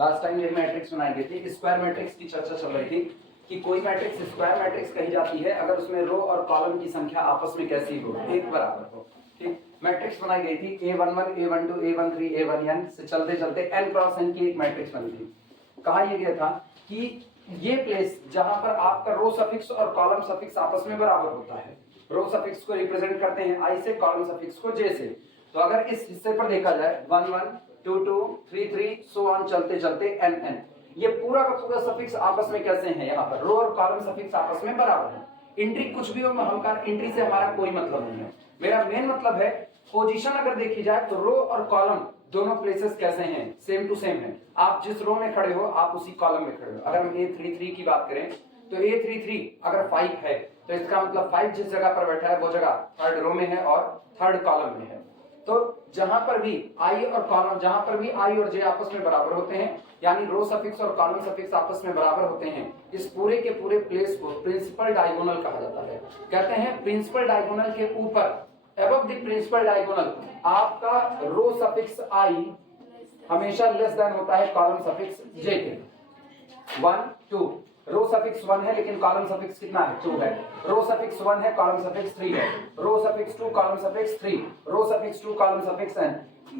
Last time ये matrix बनाई गई थी, स्क्वायर मैट्रिक्स की चर्चा चल रही थी कि कोई मैट्रिक्स स्क्वायर मैट्रिक्स कही जाती है अगर उसमें रो और कॉलम की संख्या आपस में कैसी हो, एक बराबर हो। ठीक, मैट्रिक्स बनाई गई थी A11 A12 A13 A1n से चलते चलते n क्रॉस n की एक मैट्रिक्स बनी थी। कहा यह गया था कि ये प्लेस जहां पर आपका रो सफिक्स और कॉलम सफिक्स आपस में बराबर होता है, रो सफिक्स को रिप्रेजेंट करते हैं I से, कॉलम सफिक्स को J से। तो अगर इस हिस्से पर देखा जाए 1 1 2 2 3 3 सो ऑन चलते चलते n n, ये पूरा का पूरा सफिक्स आपस में कैसे हैं, यहाँ पर रो और कॉलम सफिक्स आपस में बराबर है। इंट्री कुछ भी हो, हमका इंट्री से हमारा कोई मतलब नहीं है। मेरा मेन मतलब है पोजीशन अगर देखी जाए तो रो और कॉलम दोनों प्लेसेस कैसे हैं, सेम टू सेम है। आप जिस रो में खड़े हो आप उसी कॉलम में खड़े हो। अगर हम A33 की बात करें तो A33 अगर 5 है तो इसका मतलब 5 जिस जगह पर बैठा है वो जगह थर्ड रो में है और थर्ड कॉलम में है। तो जहां पर भी I और कॉलम, जहां पर भी I और J आपस में बराबर होते हैं, यानी रो सफिक्स और कॉलम सफिक्स आपस में बराबर होते हैं, इस पूरे के पूरे प्लेस को प्रिंसिपल डायगोनल कहा जाता है। कहते हैं प्रिंसिपल डायगोनल के ऊपर, above the principal diagonal, आपका रो सफिक्स I हमेशा लेस देन होता है कॉलम सफिक्स J के। 1 2, रो सफिक्स 1 है लेकिन कॉलम सफिक्स कितना है, 2 है। रो सफिक्स 1 है, कॉलम सफिक्स 3 है। Row suffix 2, column suffix 3, row suffix 2, column suffix n।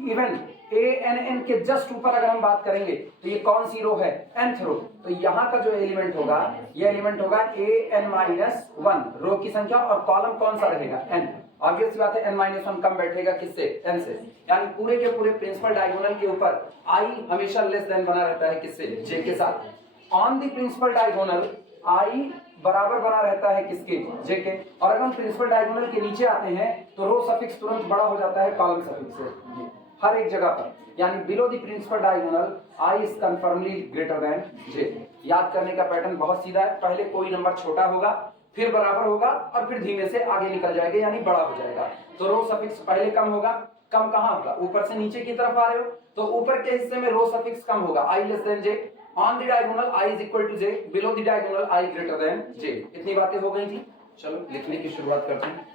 Even ANN के जस्ट ऊपर अगर हम बात करेंगे तो ये कौन सी रो है, nth रो। तो यहाँ का जो एलिमेंट होगा, ये एलिमेंट होगा AN-1, रो की संख्या, और कॉलम कौन सा रहेगा, n। ऑब्वियस बात है n-1 कम बैठेगा किससे, n से। यानी पूरे के पूरे प्रिंसिपल डायगोनल के ऊपर I हमेशा लेस देन बना रहता है किससे, J के साथ। On the principal diagonal I बराबर बना रहता है किसके, J के। और अगर हम प्रिंसिपल डायगोनल के नीचे आते हैं तो रो सफिक्स तुरंत बड़ा हो जाता है कॉलम सफिक्स से, हर एक जगह पर। यानी below the principal diagonal I is confirmly greater than J। याद करने का पैटर्न बहुत सीधा है, पहले कोई नंबर छोटा होगा, फिर बराबर होगा, और फिर धीमे से आगे निकल जाएगा यानी बड़ा हो जाएगा। तो रो सफिक्स पहले कम होगा, कम कहां होगा, ऊपर से नीचे की तरफ आ रहे हो तो ऊपर के हिस्से में रो सफिक्स कम होगा, I less than J। On the diagonal I is equal to J, below the diagonal I greater than J। इतनी बातें हो गई थी। चलो लिखने की शुरुआत करते हैं।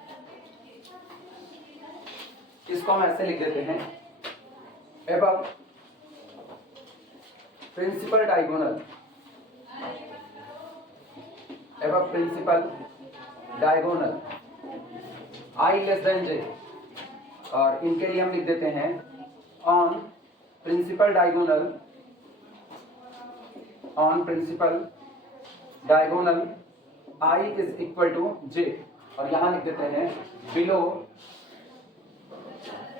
इसको हम ऐसे लिख देते हैं, above principal diagonal, above principal diagonal I less than J, और इनके लिए हम लिख देते हैं on principal diagonal, on principal diagonal I is equal to J, और यहां लिख देते हैं below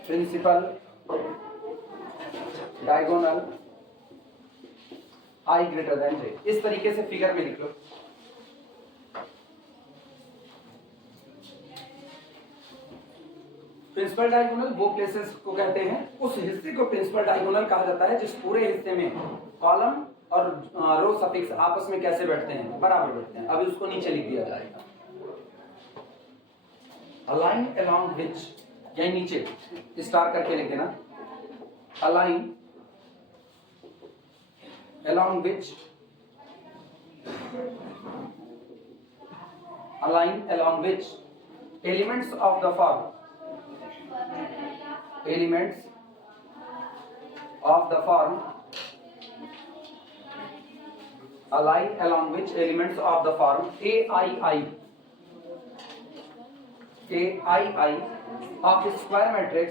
principal diagonal I greater than J। इस तरीके से फिगर में लिख लो। प्रिंसिपल डायगोनल वो प्लेसेस को कहते हैं, उस हिस्से को प्रिंसिपल डायगोनल कहा जाता है जिस पूरे हिस्से में कॉलम और रो सफिक्स आपस में कैसे बैठते हैं, बराबर बैठते हैं। अभी उसको नीचे लिख दिया जाएगा, अलाइन अलोंग विच, यही नीचे स्टार करके लिख देना, align along which, align along which elements of the form, elements of the form, align along which elements of the form AII of square matrix,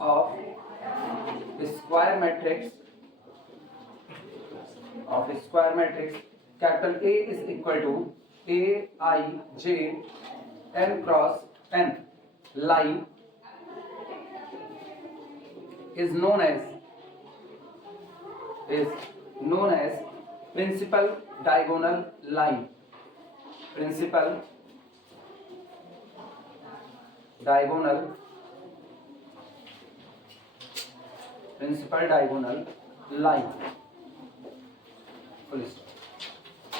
of square matrix, of square matrix capital A is equal to AIJ n cross n line is known as principal diagonal line, principal diagonal line,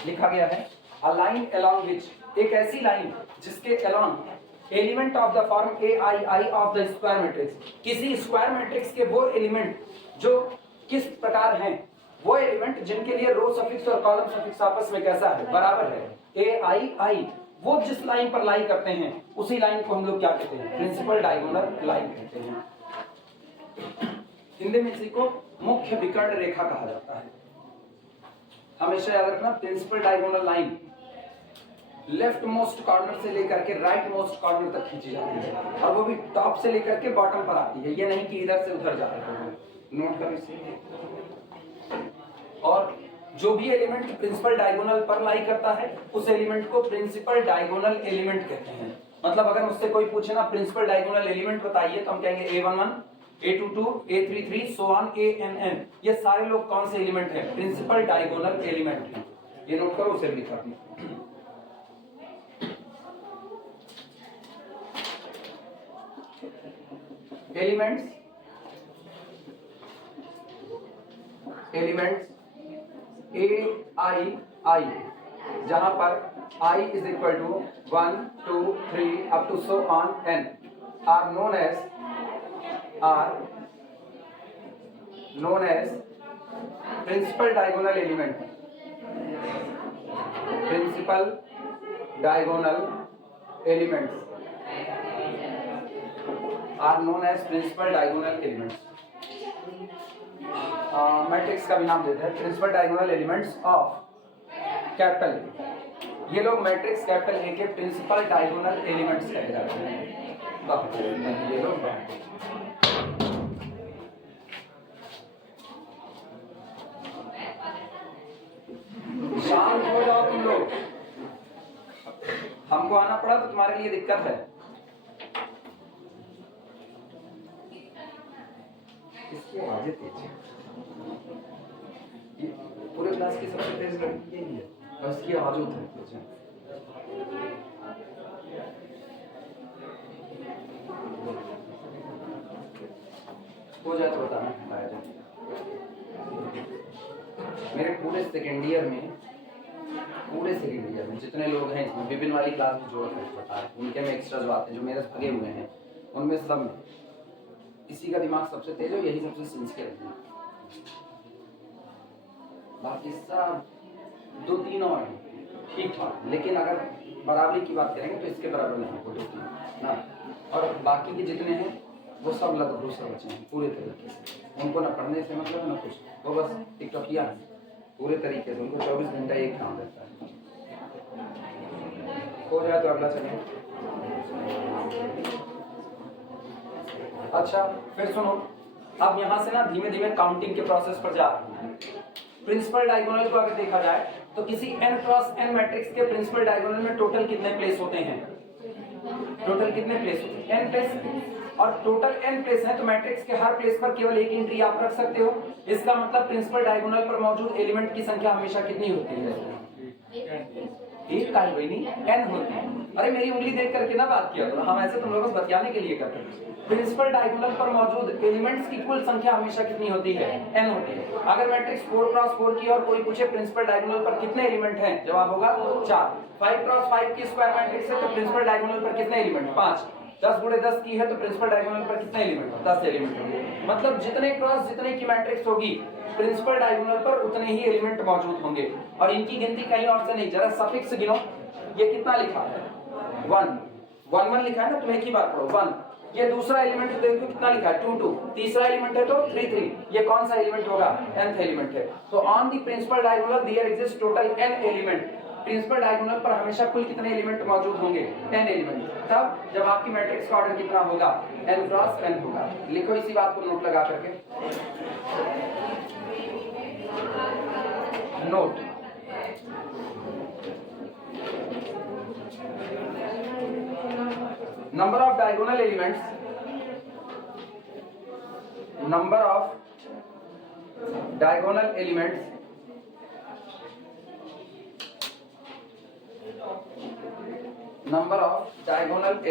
लिखा गया है align along which, एक ऐसी line जिसके along element of the form AII of the square matrix, किसी square matrix के वो element जो किस प्रकार हैं, वो एलिमेंट जिनके लिए रो सफिक्स और कॉलम सफिक्स आपस में कैसा है, बराबर है, AII, वो जिस लाइन पर लाई करते हैं उसी लाइन को हम लोग क्या कहते हैं, प्रिंसिपल डायगोनल लाइन कहते हैं। हिंदी में इसी को मुख्य विकर्ण रेखा कहा जाता है। हमेशा याद रखना, principal diagonal line left most corner से लेकर के राइट मोस्ट कॉर्नर तक खींची जाती है, और वो भी टॉप से लेकर के बॉटम पर आती है। ये नहीं कि इधर से उधर जा रहा है, नोट कर इसे। और जो भी एलिमेंट प्रिंसिपल डायगोनल पर लाई करता है उस एलिमेंट को प्रिंसिपल डायगोनल एलिमेंट कहते हैं। मतलब अगर मुझसे कोई पूछे ना प्रिंसिपल डायगोनल एलिमेंट बताइए, तो हम कहेंगे A11, A22, A33, so on ANN। ये सारे लोग कौन से एलिमेंट हैं? प्रिंसिपल डायगोनल एलिमेंट हैं। ये नोट करो, उसे लिखा अपनी। एलिमेंट्स AI, जहां पर I is equal to 1, 2, 3 up to so on n are known as principal diagonal element। principal diagonal elements are known as principal diagonal elements। Matrix का भी नाम देते हैं principal diagonal elements of capital A. ये लोग matrix capital ए के principal diagonal elements कहे जाते हैं। ये लोग शांत हो जाओ तुम लोग, हमको आना पड़ा तो तुम्हारे लिए दिक्कत है। इसकी आवाजें तेज है, पूरे क्लास की सबसे तेज लड़की यही है, और इसकी आवाजें उतनी तेज है। हो जाए तो बताना, हटाया जाए। मेरे पूरे सेकेंड ईयर में जितने लोग हैं इसमें विभिन्न वाली क्लास में जोड़ कर बता रहे, उनके में एक्स्ट्रा जो आते हैं, जो मेरे से भगे हुए हैं, उनमें सब में इसी का दिमाग सबसे तेज है, यही सबसे सिंसियर है। बाकी सब 2-3 और ठीक ठाक, लेकिन अगर बराबरी की बात करेंगे तो इसके बराबर नहीं हो 2-3 ना। और बाकी के जितने हैं वो सब लदभूसा बचे हैं पूरे तरीके से, उनको ना पढ़ने से मतलब है ना कुछ, वो बस टिकटॉकिया है पूरे तरीके से। उनको 24 घंटा एक काम रहता है। हो जाए तो अगला चलें। अच्छा फिर सुनो, अब यहाँ से ना धीमे धीमे काउंटिंग के प्रोसेस पर जा रहे हैं। प्रिंसिपल डायगोनल को अगर देखा जाए तो किसी n क्रॉस n मैट्रिक्स के प्रिंसिपल डायगोनल में टोटल कितने प्लेस होते हैं? टोटल कितने प्लेस होते हैं? n place. और टोटल n प्लेस है तो मैट्रिक्स के हर प्लेस पर केवल एक एंट्री आप रख सकते हो। इसका मतलब प्रिंसिपल डायगोनल पर मौजूद एलिमेंट की संख्या हमेशा कितनी होती है? एक का ही नहीं, n होती है। अरे मेरी उंगली देख करके ना बात किया करो, हम ऐसे तुम लोगों को बतियाने के लिए करते हैं। प्रिंसिपल डायगोनल पर मौजूद एलिमेंट्स की कुल संख्या हमेशा कितनी होती है? n होती है। अगर मैट्रिक्स 4x4 की और कोई पूछे प्रिंसिपल डायगोनल पर कितने एलिमेंट हैं, जवाब होगा 4। 5x5 की स्क्वायर मैट्रिक्स है तो प्रिंसिपल डायगोनल पर कितने एलिमेंट? 5। 10x10 की है तो प्रिंसिपल डायगोनल पर कितने एलिमेंट? 10 एलिमेंट होंगे। मतलब जितने क्रॉस जितने की मैट्रिक्स होगी प्रिंसिपल डायगोनल पर उतने ही एलिमेंट मौजूद होंगे। और इनकी गिनती कहीं और से नहीं, जरा सफिक्स गिनो। ये कितना लिखा है? 1 लिखा है ना, तुम्हें की बात पढ़ो 1। ये दूसरा एलिमेंट देखो कितना लिखा है? 2 तीसरा एलिमेंट है तो 3। ये कौन सा एलिमेंट होगा? nth एलिमेंट है। तो on the principal diagonal there exist total n element. Principal diagonal पर हमेशा कुल कितने एलिमेंट मौजूद होंगे? n element. तब जब आपकी मैट्रिक्स का ऑर्डर कितना होगा? n क्रॉस n होगा। लिखो इसी बात को नोट लगा करके। Note number of diagonal elements, number of diagonal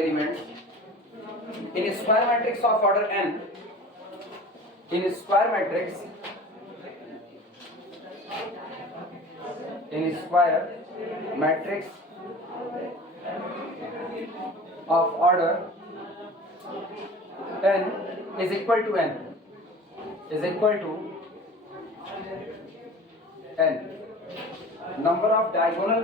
elements in a square matrix of order n, in a square matrix of order n is equal to n number of diagonal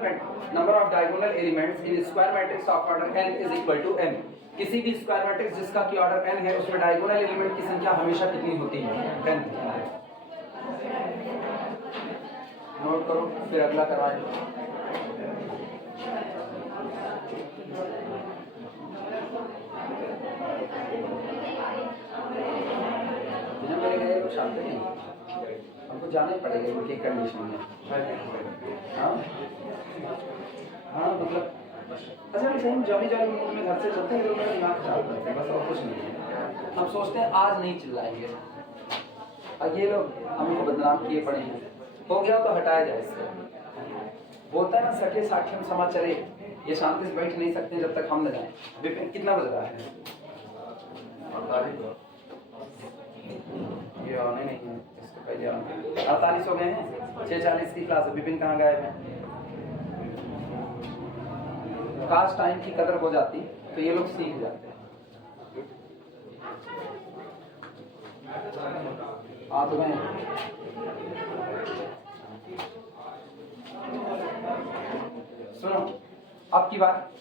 number of diagonal elements in square matrix of order n is equal to n। किसी भी square matrix जिसका की order n है उसमें diagonal element की संख्या हमेशा कितनी होती है? n। नोट करो, फिर अगला करवाएं। मेरे गए लोग शांत नहीं, हमको जाना ही पड़ेगा इनकी कंडीशन में। हाँ हाँ, मतलब अच्छा हम जॉली जॉली मूड में घर से चलते हैं, लोग मेरा दिमाग खराब करते हैं, बस और कुछ नहीं है। हम सोचते हैं आज नहीं चिल्लाएंगे, और ये लोग हमको बदनाम किए पड़े हैं। हो गया तो हटाया जाए इससे। बोलता है ना सके साक्षम समा चले, ये शांति से बैठ नहीं सकते जब तक हम न जाएं। विपिन कितना बज रहा है? ये आने नहीं है, इसको पहले आने 48 हो गए हैं। 6:40 की क्लास है। विपिन कहाँ गए हैं? काश टाइम की कदर हो जाती तो ये लोग सीख जाते हैं। आ तो गए। सुनो अब की बात,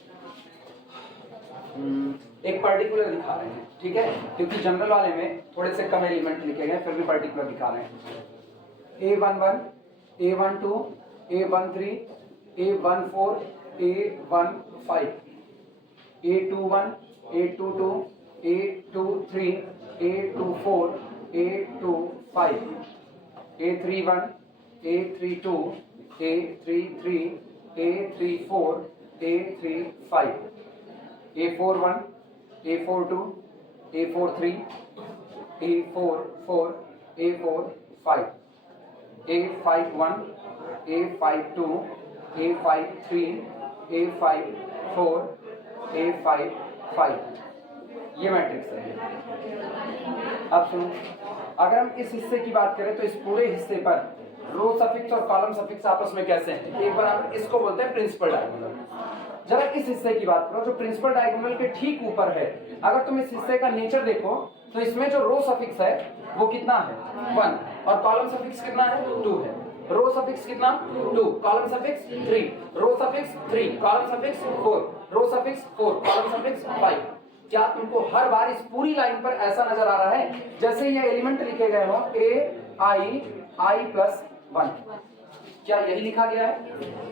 एक पर्टिकुलर दिखा रहे हैं, ठीक है, क्योंकि जनरल वाले में थोड़े से कम एलिमेंट लिखे गए, फिर भी पर्टिकुलर दिखा रहे हैं। A11, A12, A13, A14, A15, A21, A22, A23, A24, A25, A31, A32, A33, A34, A35, A41, A42, A43, A44, A45, A51, A52, A53, A54, A55, ये मैट्रिक्स है। अब सुनो, अगर हम इस हिस्से की बात करें तो इस पूरे हिस्से पर रो सफिक्स और कॉलम सफिक्स आपस में कैसे हैं? एक बराबर, इसको बोलते हैं प्रिंसिपल डायगोनल। जरा इस हिस्से की बात करो जो प्रिंसिपल डायगोनल के ठीक ऊपर है। अगर तुम इस हिस्से का नेचर देखो तो इसमें जो रो सफिक्स है वो कितना है? 1, और कॉलम सफिक्स कितना है? 2 है। रो सफिक्स कितना? 2, column suffix 3, row suffix 3, column suffix 4, रो सफिक्स 4, कॉलम सफिक्स 5। क्या तुमको हर बार इस पूरी लाइन पर ऐसा नजर आ रहा है जैसे ये एलिमेंट लिखे गए हो ai+1? क्या यही लिखा गया है?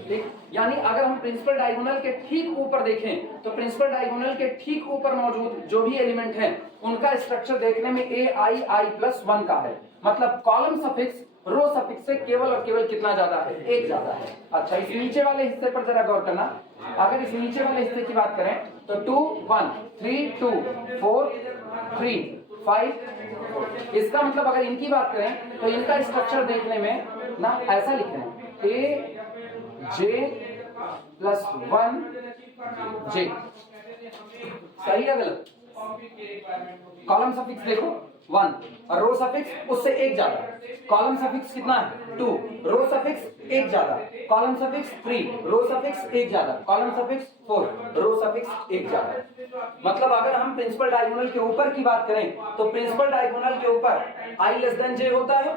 ठीक, यानी अगर हम प्रिंसिपल डायगोनल के ठीक ऊपर देखें तो प्रिंसिपल डायगोनल के ठीक ऊपर मौजूद जो भी एलिमेंट हैं उनका स्ट्रक्चर देखने में ai+1 का है। मतलब कॉलम सफिक्स रो सफिक्स से केवल और केवल कितना ज्यादा है? 1 ज्यादा है। अच्छा, इस नीचे वाले हिस्से पर जरा गौर करना। अगर इस नीचे वाले हिस्से की बात करें तो 2 1 3 2 4 3 5, इसका मतलब अगर इनकी बात करें तो इनका स्ट्रक्चर देखने में ना ऐसा लिख रहे हैं aj+1 j। सही है गलत? कॉलम सफिक्स देखो 1 और रो सफिक्स उससे 1 ज्यादा। कॉलम सफिक्स कितना है? 2, रो सफिक्स 1 ज्यादा। कॉलम सफिक्स 3, रो सफिक्स 1 ज्यादा। कॉलम सफिक्स 4, रो सफिक्स 1 ज्यादा। मतलब अगर हम प्रिंसिपल डायगोनल के ऊपर की बात करें तो प्रिंसिपल डायगोनल के ऊपर i<j होता है,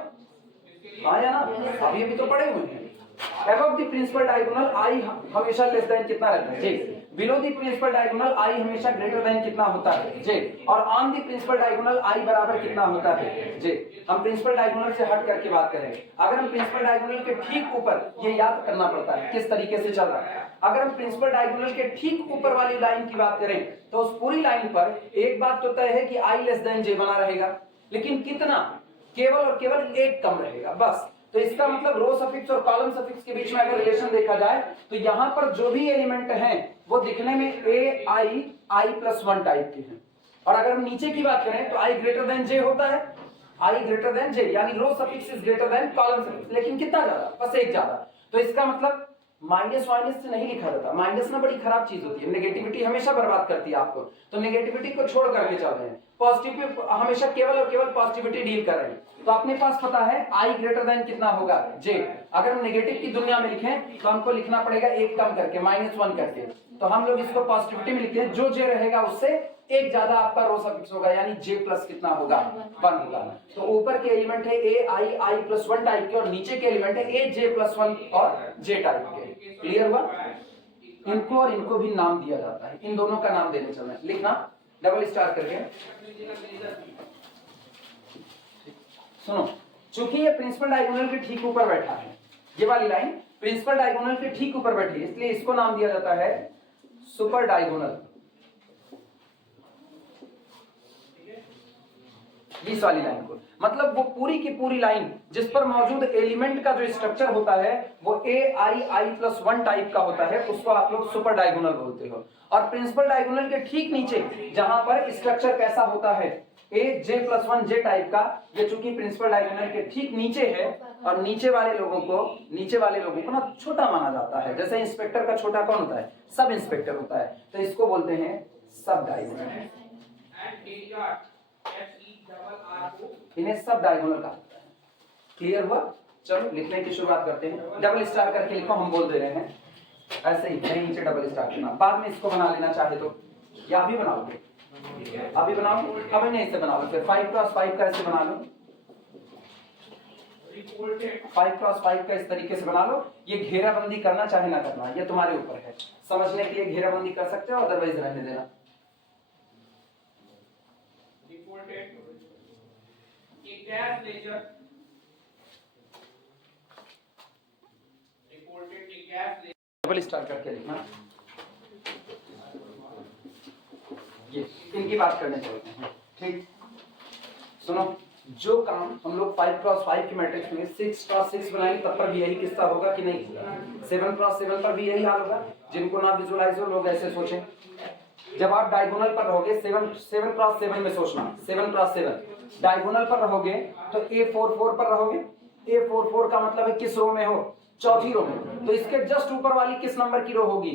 हाँ या ना? अभी भी तो पढ़े हुए हैं। Above the principal diagonal I हमेशा लेस देन कितना रहता है? j। Below the principal diagonal I हमेशा ग्रेटर देन कितना होता है? j। और on the principal diagonal I बराबर कितना होता है? j। हम प्रिंसिपल डायगोनल से हट करके बात करें, अगर हम प्रिंसिपल डायगोनल के ठीक ऊपर, ये याद करना पड़ता है किस तरीके से चल रहा है। अगर हम प्रिंसिपल डायगोनल के ठीक ऊपर वाली लाइन की बात करें तो उस पूरी लाइन पर एक बात तो तय है कि I<j बना रहेगा, लेकिन कितना? केवल और केवल 1 कम रहेगा, बस। तो इसका मतलब रो सफिक्स और कॉलम सफिक्स के बीच में अगर रिलेशन देखा जाए तो यहाँ पर जो भी एलिमेंट हैं वो दिखने में ai+1 टाइप के हैं। और अगर हम नीचे की बात करें तो i>j होता है, i>j, यानी row suffix is greater than column suffix, लेकिन कितना ज्यादा? बस 1 ज्यादा। तो इसका मतलब माइनस से नहीं लिखा जाता। माइनस ना बड़ी खराब चीज होती है, नेगेटिविटी हमेशा बर्बाद करती है आपको। तो नेगेटिविटी को छोड़ करके चल रहे हैं, पॉजिटिव हमेशा केवल और केवल पॉजिटिविटी डील कर रहे हैं। तो अपने पास पता है i कितना होगा? j। अगर हम नेगेटिव की दुनिया में लिखें तो हमको लिखना पड़ेगा 1 कम करके, -1 करके। तो हम लोग इसको पॉजिटिविटी में लिखते हैं, जो j रहेगा उससे 1 ज्यादा आपका रो सफिक्स होगा, यानी j+ कितना होगा? 1 होगा। तो ऊपर के एलिमेंट है ai+1 टाइप के और नीचे के एलिमेंट है aj+1 और j टाइप के। क्लियर हुआ? इनको और इनको भी नाम दिया जाता है, इन दोनों का नाम देने चलना है, लिखना डबल स्टार करके। सुनो, चूंकि ये प्रिंसिपल डायगोनल के ठीक ऊपर बैठा है, ये वाली लाइन प्रिंसिपल डायगोनल के ठीक ऊपर बैठी है, इसलिए इसको नाम दिया जाता है सुपर डायगोनल। इस वाली लाइन को मतलब वो पूरी की पूरी लाइन जिस पर मौजूद एलिमेंट का जो स्ट्रक्चर होता है वो ai+1 टाइप का होता है, उसको आप लोग सुपर डायगोनल बोलते हो। और प्रिंसिपल डायगोनल के ठीक नीचे जहां पर स्ट्रक्चर कैसा होता है aj+1 टाइप का, ये चूंकि प्रिंसिपल डायगोनल के ठीक नीचे है और नीचे वाले लोगों को ना छोटा माना जाता है। जैसे इंस्पेक्टर का छोटा कौन होता है? सब इंस्पेक्टर होता है, तो इसको बोलते हैं सब डायगोनल, इन्हें सब डायगोनल कहा जाता है। क्लियर हुआ? चलो लिखने की शुरुआत करते हैं। डबल स्टार करके लिखो, हम बोल दे रहे हैं ऐसे ही, कहीं नीचे डबल स्टार करना, बाद में इसको बना लेना चाहे तो, या अभी बनाओगे? अभी बनाओगे? अब इन्हें ऐसे बना लो, फिर 5x5 का ऐसे बना लो, 5x5 का इस तरीके से बना लो। ये घेराबंदी करना चाहे ना करना, ये तुम्हारे ऊपर है। समझने के लिए घेराबंदी कर सकते हो, अदरवाइज रहने देना। डबल स्टार करके लिखना। ये इनकी बात करने चलते हैं, ठीक? सुनो, जो काम हम लोग 5x5 की मैट्रिक्स में 6x6 बनाएंगे तब पर भी यही किस्सा होगा कि नहीं? 7x7 पर भी यही हाल होगा। जिनको ना विजुलाइज हो लोग ऐसे सोचें, जब आप डायगोनल पर रहोगे 7x7 में सोचना, 7x7 डायगोनल पर रहोगे तो A44 पर रहोगे। A44 का मतलब है किस रो में हो? चौथी रो में। तो इसके जस्ट ऊपर वाली किस नंबर की रो होगी?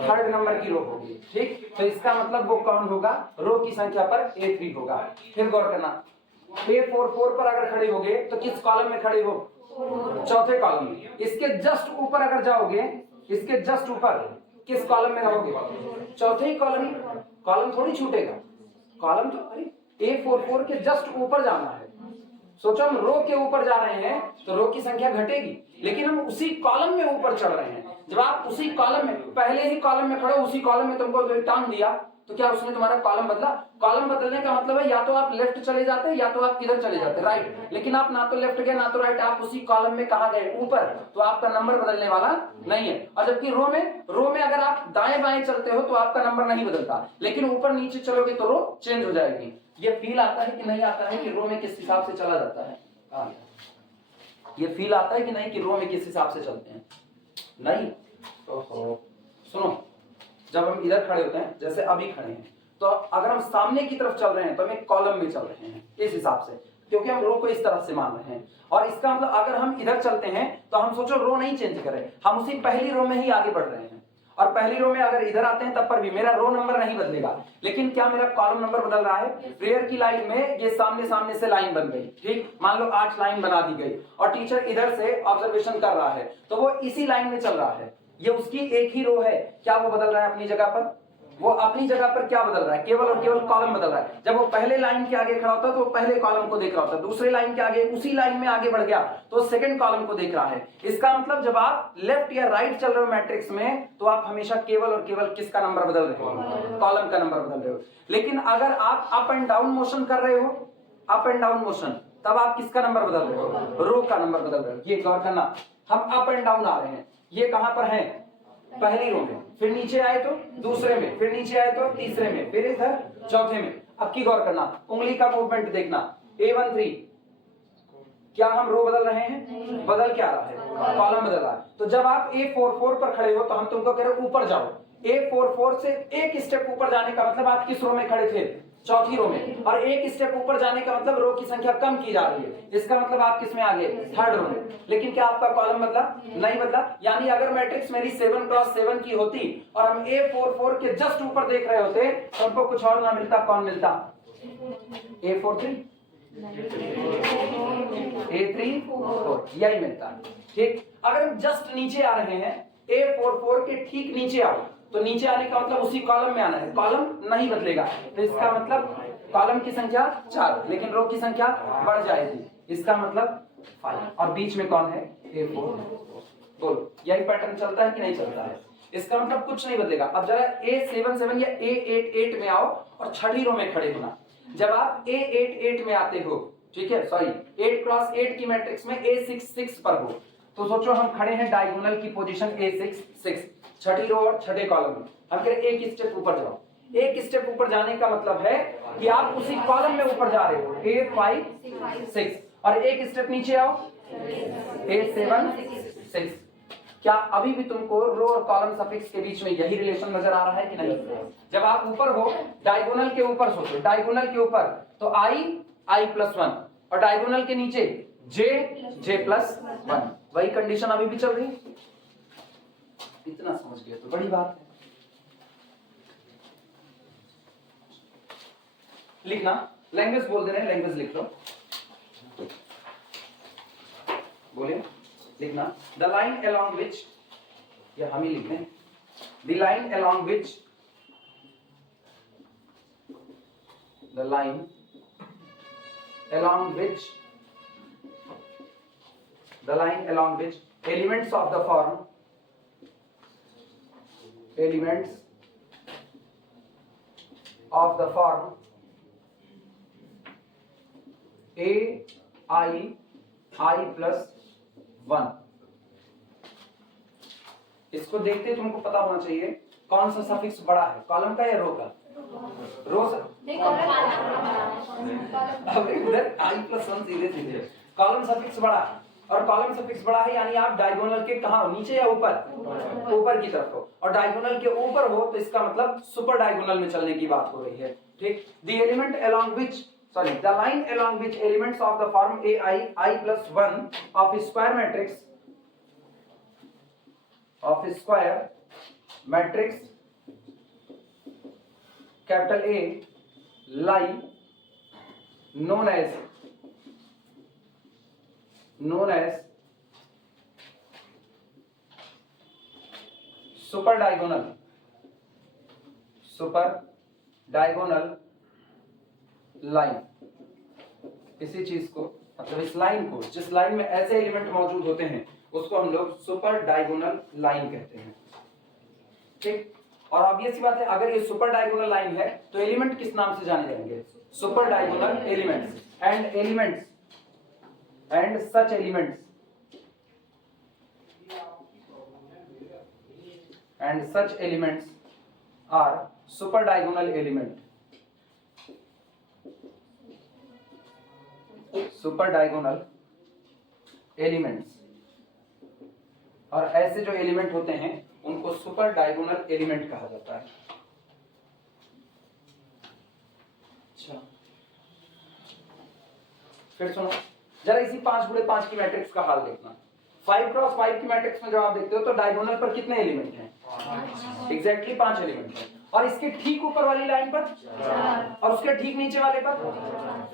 थर्ड नंबर की रो होगी, ठीक? तो इसका मतलब वो कौन होगा? रो की संख्या पर A3 होगा। फिर गौर करना, A44 पर अगर खड़े होगे तो किस कॉलम में खड़े हो? चौथे कॉलम में। इसके जस्ट ऊपर अगर जाओगे, इसके जस्ट ऊपर किस कॉलम में रहोगे? चौथे ही कॉलम। कॉलम थोड़ी छूटेगा, कॉलम तो अरे A44 के जस्ट ऊपर जाना है। सोचो हम रो के ऊपर जा रहे हैं तो रो की संख्या घटेगी, लेकिन हम उसी कॉलम में ऊपर चढ़ रहे हैं। जब आप उसी कॉलम में, पहले ही कॉलम में खड़े, उसी कॉलम में तुमको टांग दिया तो क्या उसने तुम्हारा कॉलम बदला? कॉलम बदलने का मतलब है या तो आप लेफ्ट चले जाते या तो आप किधर चले जाते? राइट। लेकिन आप ना तो लेफ्ट गए ना तो राइट, आप उसी कॉलम में कहा गए? ऊपर। तो आपका नंबर बदलने वाला नहीं है। और जबकि रो में अगर आप दाएं बाएं चलते हो तो आपका नंबर नहीं बदलता, लेकिन ऊपर नीचे चलोगे तो रो चेंज हो जाएगी। ये फील आता है कि नहीं आता है कि रो में किस हिसाब से चला जाता है? ये फील आता है कि नहीं कि रो में किस हिसाब से चलते हैं? नहीं। तो सुनो, जब हम इधर खड़े होते हैं, जैसे अभी खड़े हैं, तो अगर हम सामने की तरफ चल रहे हैं तो हम एक कॉलम में चल रहे हैं इस हिसाब से, क्योंकि हम रो को इस तरफ से मान रहे हैं। और इसका मतलब अगर हम इधर चलते हैं तो हम सोचो रो नहीं चेंज करें, हम उसी पहली रो में ही आगे बढ़ रहे हैं। और पहली रो में अगर इधर आते हैं तब पर भी मेरा रो नंबर नहीं बदलेगा, लेकिन क्या मेरा कॉलम नंबर बदल रहा है? प्रेयर की लाइन में ये सामने सामने से लाइन बन गई, ठीक? मान लो 8 लाइन बना दी गई और टीचर इधर से ऑब्जर्वेशन कर रहा है तो वो इसी लाइन में चल रहा है। ये उसकी एक ही रो है, क्या वो बदल रहा है अपनी जगह पर? वो अपनी जगह पर क्या बदल रहा है? केवल और केवल कॉलम बदल रहा है। जब वो पहले लाइन के आगे खड़ा होता तो वो पहले कॉलम को देख रहा होता, दूसरे लाइन के आगे उसी लाइन में आगे बढ़ गया तो सेकंड कॉलम को देख रहा है। इसका मतलब जब आप लेफ्ट या राइट चल रहे हो मैट्रिक्स में तो आप हमेशा केवल और केवल किसका नंबर बदल रहे हो? कॉलम का नंबर बदल रहे हो। लेकिन अगर आप अप एंड डाउन मोशन कर रहे हो, अप एंड डाउन मोशन, तब आप किसका नंबर बदल रहे हो? रो का नंबर बदल रहे हो। ये गौर करना, हम अप एंड डाउन आ रहे हैं, ये कहां पर है? पहली रो में, फिर नीचे आए तो दूसरे में, फिर नीचे आए तो तीसरे में, फिर इधर चौथे में। अब की गौर करना, उंगली का मूवमेंट देखना, A13, क्या हम रो बदल रहे हैं? बदल क्या रहा है? कॉलम बदल रहा है। तो जब आप A44 पर खड़े हो तो हम तुमको कह रहे हो ऊपर जाओ। A44 से एक स्टेप ऊपर जाने का मतलब आप किस रो में खड़े थे? चौथी रो में। और एक स्टेप ऊपर जाने का मतलब रो की संख्या कम की जा रही है, इसका मतलब आप किस में आ गए? थर्ड रो में। लेकिन क्या आपका कॉलम बदला? नहीं बदला। यानी अगर मैट्रिक्स मेरी 7x7 की होती और हम A44 के जस्ट ऊपर देख रहे होते तो हमको कुछ और ना मिलता, कौन मिलता? A43, A3, यही मिलता, ठीक? अगर हम जस्ट नीचे आ रहे हैं, A44 के ठीक नीचे आओ, तो नीचे आने का मतलब उसी कॉलम में आना है, कॉलम नहीं बदलेगा। तो इसका मतलब कॉलम की संख्या 4, लेकिन रो की संख्या बढ़ जाएगी, इसका मतलब 5। और बीच में कौन है? A4। बोलो, यही पैटर्न चलता है कि नहीं चलता है? इसका मतलब कुछ नहीं बदलेगा। अब जरा A77 या A88 में आओ और छठी रो में खड़े होना। जब आप A88 में आते हो, ठीक है, सॉरी 8 क्रॉस 8 की मैट्रिक्स में A66 पर हो, तो सोचो हम खड़े हैं डायगोनल की पोजीशन A66, छठी रो और छठे कॉलम में। हम कह रहे हैं एक स्टेप ऊपर जाओ। एक स्टेप ऊपर जाने का मतलब है कि आप उसी कॉलम में ऊपर जा रहे हो, A56, और एक स्टेप नीचे आओ, A76। क्या अभी भी तुमको रो और कॉलम सफिक्स के बीच में यही रिलेशन नजर आ रहा है कि नहीं? जब आप ऊपर हो, डायगोनल के ऊपर सोचो, डायगोनल के ऊपर तो I+1 और डायगोनल के नीचे J+1, वही कंडीशन अभी भी चल रही है। इतना समझ गए तो बड़ी बात है। लिखना, लैंग्वेज बोल दे रहे हैं, लैंग्वेज लिख लो, बोले लिखना। द लाइन along which, या हम ही लिख दें, the line along which, the line along which, the line along which elements of the form, elements of the form I+1, इसको देखते तुमको पता होना चाहिए कौन सा सफिक्स बड़ा है, कॉलम का या रो का? रो अब इधर I+1 सीधे सीधे, कॉलम सफिक्स बड़ा है, और कॉलम सफिक्स बड़ा है यानी आप डायगोनल के कहां हो, नीचे या ऊपर? ऊपर की तरफ हो, और डायगोनल के ऊपर हो तो इसका मतलब सुपर डायगोनल में चलने की बात हो रही है, ठीक। The element along which, sorry, the line along which elements of the form I+1 of square matrix, of square matrix capital A lie known as super diagonal line, किसी चीज को मतलब इस लाइन को, जिस लाइन में ऐसे एलिमेंट मौजूद होते हैं उसको हम लोग सुपर डायगोनल लाइन कहते हैं, ठीक। और ऑब्वियस सी बात है, अगर ये सुपर डायगोनल लाइन है तो एलिमेंट किस नाम से जाने जाएंगे? Super diagonal elements, and such elements are super diagonal element, super diagonal elements, और ऐसे जो एलिमेंट होते हैं उनको सुपर डायगोनल एलिमेंट कहा जाता है। अच्छा, फिर सुनो जरा इसी 5x5 की मैट्रिक्स का हाल देखना। 5x5 की मैट्रिक्स में जब आप देखते हो तो डायगोनल पर कितने एलिमेंट हैं? एग्जैक्टली 5 एलिमेंट हैं, और इसके ठीक ऊपर वाली लाइन पर 4, और उसके ठीक नीचे वाले पर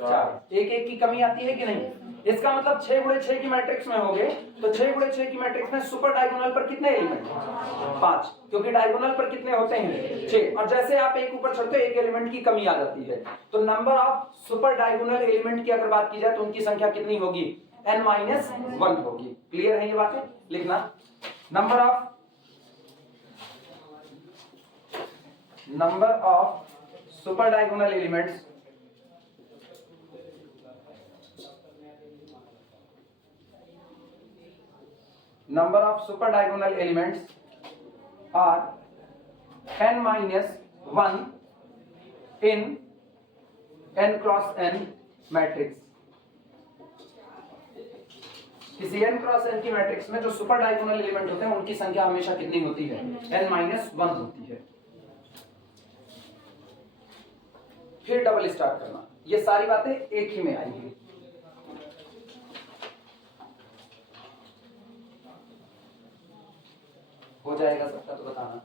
4, एक एक की कमी आती है कि नहीं? इसका मतलब 6x6 की मैट्रिक्स में होगे तो 6x6 की मैट्रिक्स में सुपर डायगोनल पर कितने एलिमेंट हैं? 5, क्योंकि डायगोनल पर कितने होते हैं? 6, और जैसे आप एक ऊपर चढ़ते हो एक एलिमेंट की कमी आ जाती है, तो number of super diagonal element की अगर बात की जाए तो उनकी संख्या कितनी होगी? n-1 होगी। क्लियर है ये बातें? लिखना, number of super diagonal elements are n-1 in n cross n matrix. किसी n क्रॉस n की मैट्रिक्स में जो सुपर डायगोनल एलिमेंट होते हैं उनकी संख्या हमेशा कितनी होती है? n-1 होती है। फिर डबल स्टार्ट करना, ये सारी बातें एक ही में आएंगी। हो जाएगा सबका तो बताना।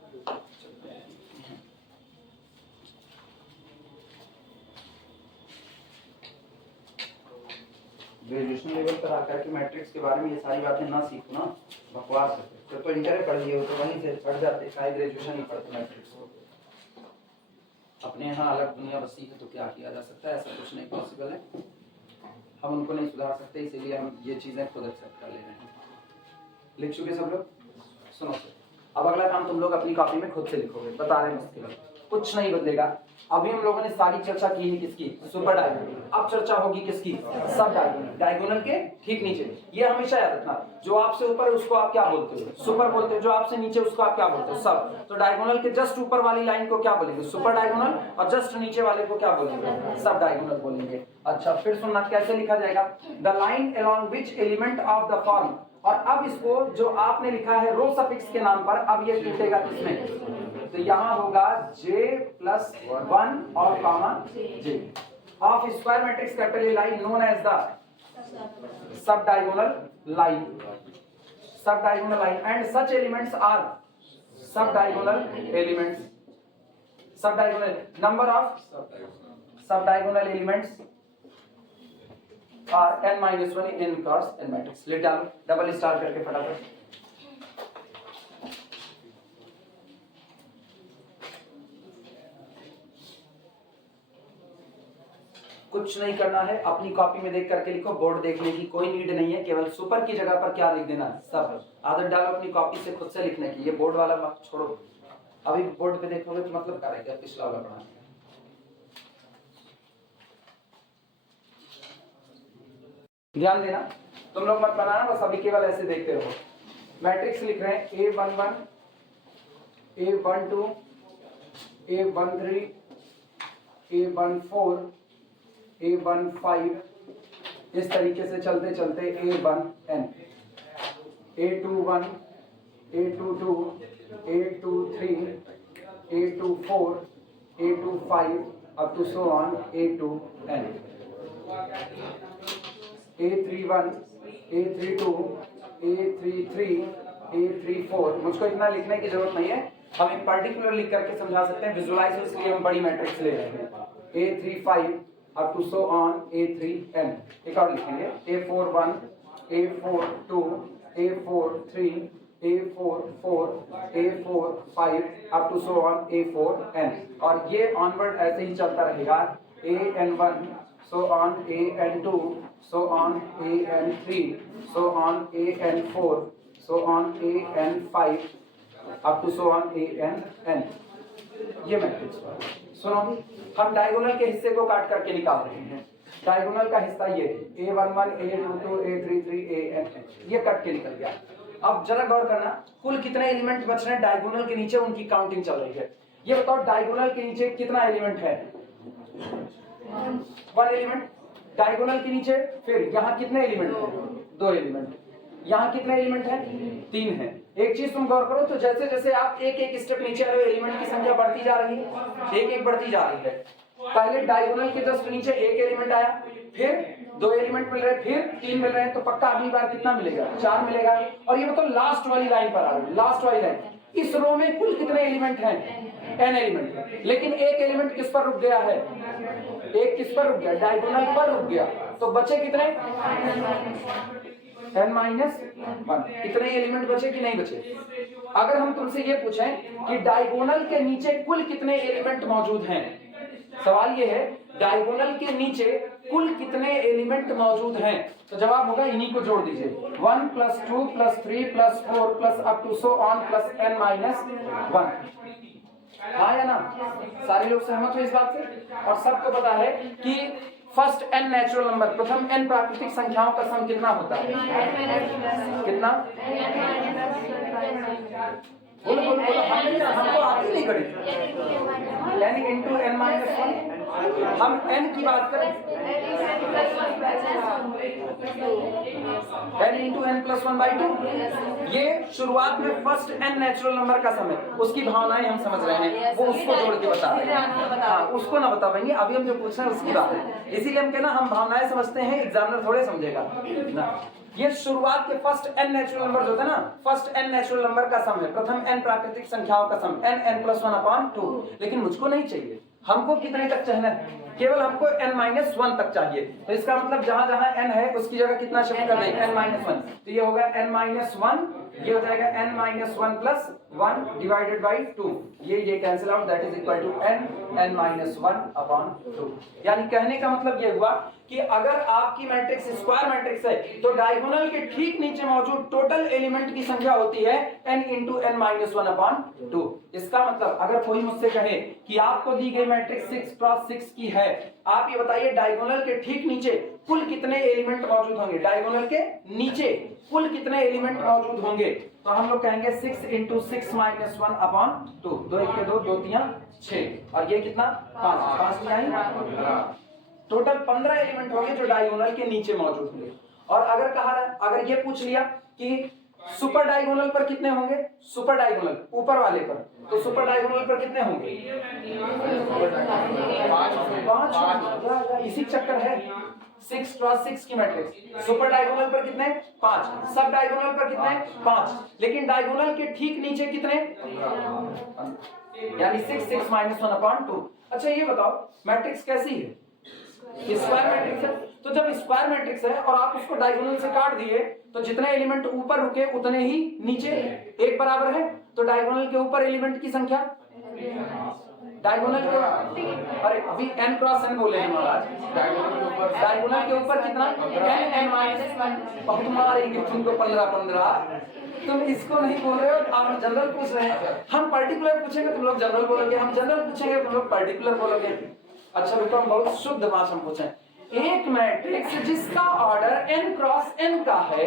ग्रेजुएशन लेवल पर आकर के मैट्रिक्स के बारे में ये सारी बातें ना सीखो ना, बकवास है। तो इंटर पढ़ लिए हो तो वहीं से पढ़ जाते, शायद ग्रेजुएशन ही पढ़ते मैट्रिक्स को। अपने यहाँ अलग दुनिया बसी है तो क्या किया जा सकता है, ऐसा कुछ नहीं पॉसिबल है। हम उनको नहीं सुधार सकते, इसीलिए हम ये चीजें खुद एक्सेप्ट कर ले रहे हैं। लिख चुके सब लोग? सुनो सर, अब अगला काम तुम लोग अपनी कॉपी में खुद से लिखोगे, बता रहे हैं मुश्किल है, कुछ नहीं बदलेगा। अभी हम लोगों ने सारी चर्चा की है किसकी, सुपर डायगोनल। अब चर्चा होगी किसकी, सब डायगोनल। डायगोनल के ठीक नीचे, ये हमेशा याद रखना, जो आपसे ऊपर है उसको आप क्या बोलते हो, सुपर बोलते हो, जो आपसे नीचे उसको आप क्या बोलते हो, सब। तो डायगोनल के जस्ट ऊपर वाली लाइन को क्या बोलेंगे, सुपर डायगोनल, और जस्ट नीचे वाले को क्या बोलेंगे, सब डायगोनल बोलेंगे। अच्छा फिर सुनना कैसे लिखा जाएगा, the line along which element of the form, और अब इसको जो आपने लिखा है रो सफिक्स के नाम पर, अब ये टूटेगा किसमें, तो यहाँ होगा j+1 और comma j of square matrix capital A line known as the sub diagonal line, sub diagonal line, and such elements are sub diagonal elements, sub diagonal number of sub diagonal elements are n-1 in cross n matrix. लिख डालो double star करके फटाफट। कुछ नहीं करना है, अपनी copy में देख करके लिखो, बोर्ड देखने की कोई नीड नहीं है, केवल सुपर की जगह पर क्या लिख देना, सब। आदत डालो अपनी कॉपी से खुद से लिखने की, ये बोर्ड वाला मत छोड़ो, अभी बोर्ड पे देखोगे तो मतलब क्या रहेगा, पिछला वाला पढ़ा। ध्यान देना, तुम लोग मत बनाना, बस अभी केवल ऐसे देखते रहो। मैट्रिक्स लिख रहे हैं A11, A12, A13, A14, A15, इस तरीके से चलते चलते A1n, A21, A22, A23, A24, A25 up to so on A2n, A31, A32, A33, A34। मुझको इतना लिखने की जरूरत नहीं है, हम एक पर्टिकुलर लिख करके समझा सकते हैं, विजुअलाइज हो, इसलिए हम बड़ी मैट्रिक्स ले रहे हैं। A35 up to so on A3n। एक और लिखेंगे A41, A42, A43, A44, A45 up to so on A4n, और ये ऑनवर्ड ऐसे ही चलता रहेगा, AN1 so on AN2 so on AN3 so on AN4 so on AN5 up to so on ANn। ये matrix सुनो, हम डायगोनल के हिस्से को काट करके निकाल रहे हैं। डायगोनल का हिस्सा ये A11, A22, A33, AN, ये कट के निकल गया। अब जरा गौर करना, कुल कितने एलिमेंट बच रहे हैं डायगोनल के नीचे, उनकी काउंटिंग चल रही है। ये बताओ डायगोनल के नीचे कितना एलिमेंट है, 1 एलिमेंट डायगोनल के नीचे। फिर यहाँ कितने एलिमेंट हैं, 2 एलिमेंट। यहाँ कितने एलिमेंट हैं, 3 हैं। एक चीज तुम गौर करो, तो जैसे जैसे आप एक एक स्टेप नीचे आ रहे हो, एलिमेंट की संख्या बढ़ती जा रही है, एक एक बढ़ती जा रही है। पहले डायगोनल के जस्ट नीचे 1 एलिमेंट आया, फिर 2 एलिमेंट मिल रहे, फिर 3 मिल रहे हैं, तो पक्का अगली बार कितना मिलेगा, 4 मिलेगा। और ये बताओ लास्ट वाली लाइन पर आ रही है, लास्ट वाली लाइन, इस रो में कुल कितने एलिमेंट हैं, n एलिमेंट है, लेकिन एक एलिमेंट किस पर रुक गया है, एक किस पर रुक गया, डायगोनल पर रुक गया, तो बचे कितने, n-1। इतने एलिमेंट बचे कि नहीं बचे। अगर हम तुमसे ये पूछें कि डायगोनल के नीचे कुल कितने एलिमेंट मौजूद हैं, सवाल ये है डायगोनल के नीचे कुल कितने एलिमेंट मौजूद हैं, तो जवाब होगा इन्हीं को जोड़ दीजिए, 1 + 2 + 3 + 4 + up to so on + n-1। हाँ या ना, सारे लोग सहमत हो इस बात से। और सबको पता है कि फर्स्ट n नेचुरल नंबर, प्रथम n प्राकृतिक संख्याओं का सम कितना होता है, कितना, बोलो बोलो बोलो, हमको आती नहीं करी, n × n-1। हम n की बात करें, n × n+1/2, ये शुरुआत में फर्स्ट n नेचुरल नंबर का सम है, उसकी भावनाएं हम समझ रहे हैं, वो उसको जोड़ के बता रहे हैं। हाँ, उसको ना बता पाएंगे, अभी हम जो पूछ रहे हैं उसकी बात है, इसीलिए हम कहना हम भावनाएं समझते हैं, एग्जामिनर थोड़े समझेगा ना। ये शुरुआत के फर्स्ट n नेचुरल नंबर जो थे ना, फर्स्ट n नेचुरल नंबर का सम है, प्रथम n प्राकृतिक संख्याओं का सम, n+1/2। लेकिन मुझको नहीं चाहिए, हमको कितने तक चाहिए, केवल हमको n-1 तक चाहिए। तो इसका मतलब जहां जहां n है उसकी जगह कितना शिफ्ट करना है, n-1। तो ये होगा n-1 ये हो जाएगा n minus one plus one divided by two, ये cancel out, that is equal to n minus one upon two. यानी कहने का मतलब ये हुआ कि अगर आपकी मैट्रिक्स स्क्वायर मैट्रिक्स है तो डायगोनल के ठीक नीचे मौजूद टोटल एलिमेंट की संख्या होती है n into n minus one upon to. इसका मतलब अगर कोई मुझसे कहे कि आपको दी गई मैट्रिक्स 6 क्रॉस 6 की है, आप ये बताइए डायगोनल के ठीक नीचे कुल कितने एलिमेंट मौजूद होंगे, डायगोनल के नीचे कुल कितने एलिमेंट मौजूद होंगे, तो हम लोग कहेंगे 6 into 6 minus one upon to, 2 1 के 2, 2 3 6, और ये कितना 5 5 टोटल 15 एलिमेंट होंगे जो डायगोनल के नीचे मौजूद होंगे। और अगर ये पूछ लिया कि सुपर डायगोनल पर कितने होंगे, सुपर डायगोनल ऊपर वाले पर, तो सुपर डायगोनल पर कितने होंगे 5, इसी चक्कर है 6 क्रॉस 6 की मैट्रिक्स। सुपर डायगोनल पर कितने 5, सब डायगोनल पर कितने 5, लेकिन डायगोनल के ठीक नीचे कितने, यानी 6 6 माइनस वन अपॉन टू। अच्छा ये बताओ मैट्रिक्स कैसी है, स्क्वायर मैट्रिक्स है, तो जब स्क्वायर मैट्रिक्स है और आप उसको डायगोनल से काट दिए तो जितने एलिमेंट ऊपर रुके उतने ही नीचे एक बराबर है, तो डायगोनल के ऊपर एलिमेंट की संख्या, डायगोनल के, अरे अभी n क्रॉस n बोले हैं महाराज, डायगोनल के ऊपर कितना n माइनस वन, बहुत मारेंगे तुमको 15 तुम इसको नहीं बोल रहे हो, आप जनरल पूछ रहे हैं, हम पर्टिकुलर पूछेंगे तुम लोग जनरल बोलोगे, हम जनरल पूछेंगे तुम लोग पर्टिकुलर बोलोगे। अच्छा रुको हम बहुत शुद्ध भाषा में पूछें, एक मैट्रिक्स जिसका ऑर्डर n क्रॉस n का है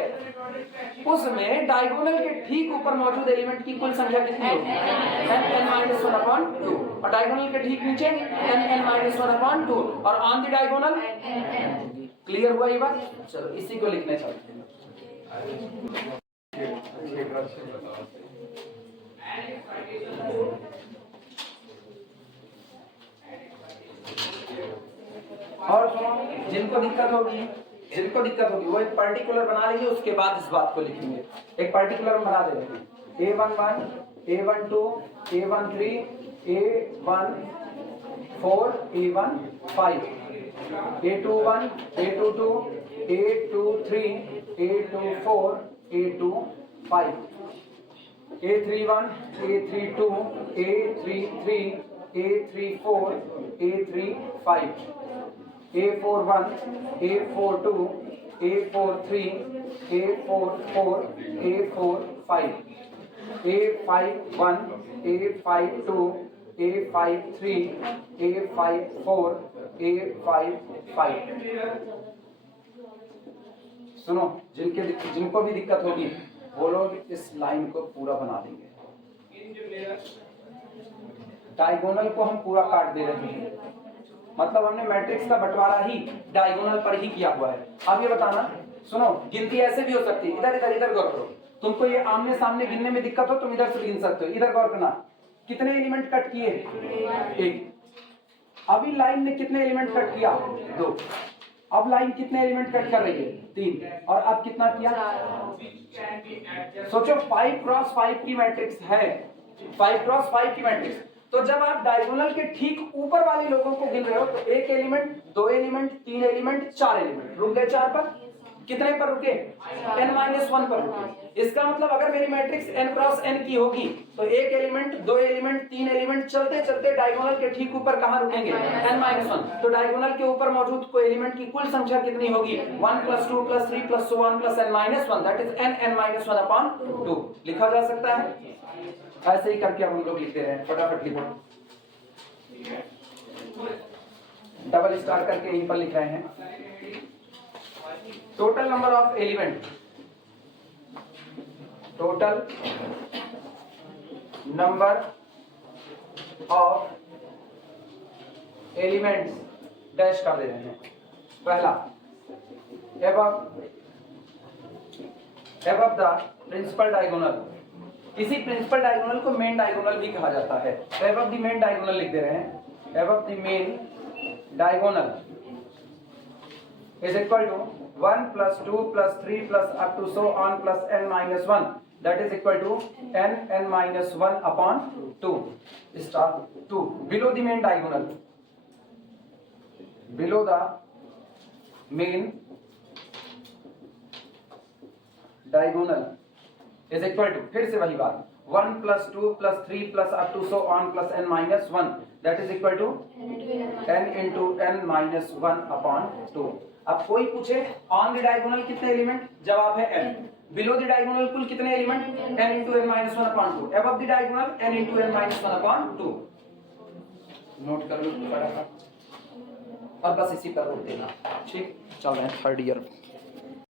उसमें डायगोनल के ठीक ऊपर मौजूद एलिमेंट की कुल संख्या कितनी होगी, n minus one upon to, और डायगोनल के ठीक नीचे n minus one upon to, और ऑन द डायगोनल। क्लियर हुआ ये बात? चलो इसी को लिखने चलते हैं। और सुनो, जिनको दिक्कत होगी वो एक पर्टिकुलर बना लीजिए, उसके बाद इस बात को लिखेंगे। एक पर्टिकुलर बना दे रहे हैं, A11 A12 A13 A14 A15 A21 A22 A23 A24 A25 A31 A32 A33 A34 A35 A41 A42 A43 A44 A45 A51 A52 A53 A54 A55। सुनो, जिनको भी दिक्कत होगी वो लोग इस लाइन को पूरा बना देंगे। डायगोनल को हम पूरा काट दे रहे हैं, मतलब हमने मैट्रिक्स का बंटवारा ही डायगोनल पर ही किया हुआ है। अब ये बताना, सुनो गिनती ऐसे भी हो सकती है, इधर गौर करो, तुमको ये आमने सामने गिनने में दिक्कत हो तुम इधर से गिन सकते हो, इधर गौर करना, कितने एलिमेंट कट किए, एक। अभी लाइन में कितने एलिमेंट कट किया, 2। अब लाइन कितने एलिमेंट कट कर रही है, 3, और अब कितना किया, सोचो 5 क्रॉस 5 की मैट्रिक्स है, 5 क्रॉस 5 की मैट्रिक्स, तो जब आप डायगोनल के ठीक ऊपर वाले लोगों को गिन रहे हो तो 1 एलिमेंट 2 एलिमेंट 3 एलिमेंट 4 एलिमेंट, रुक गए 4 पर, कितने पर रुके, n-1 पर रुके। इसका मतलब अगर मेरी मैट्रिक्स n क्रॉस n की होगी तो 1 एलिमेंट 2 एलिमेंट 3 एलिमेंट चलते चलते डायगोनल के ठीक ऊपर कहां रुकेंगे, n-1, तो डायगोनल के ऊपर मौजूद कोई एलिमेंट की कुल संख्या कितनी होगी, 1 + 2 + 3 + so on + n-1, that is n-1 upon 2 लिखा जा सकता है। ऐसे ही करके हम लोग लिखते रहे, फटाफट लिखो, डबल स्टार करके यहीं पर लिख रहे हैं। Total number of element, total number of elements dash कर दे रहे हैं। पहला, above द प्रिंसिपल डायगोनल, इसी प्रिंसिपल डायगोनल को मेन डायगोनल भी कहा जाता है, तो above द मेन डायगोनल लिख दे रहे हैं, above the main diagonal is equal to 1 + 2 + 3 + up to so on + n-1, that is equal to n-1 upon 2 star 2 below the main diagonal, below the main diagonal is equal to, फिर से वही बात, 1 + 2 + 3 + up to so on + n - 1 that is equal to n into n - 1 upon 2। अब कोई पूछे on the diagonal कितने element, जवाब है n। बिलो द डायगोनल कुल कितने element, n into n - 1 upon 2। Above the diagonal n into n - 1 upon 2। Note कर लो फटाफट और बस इसी पर रोक देना। ठीक, चल रहे हैं थर्ड ईयर।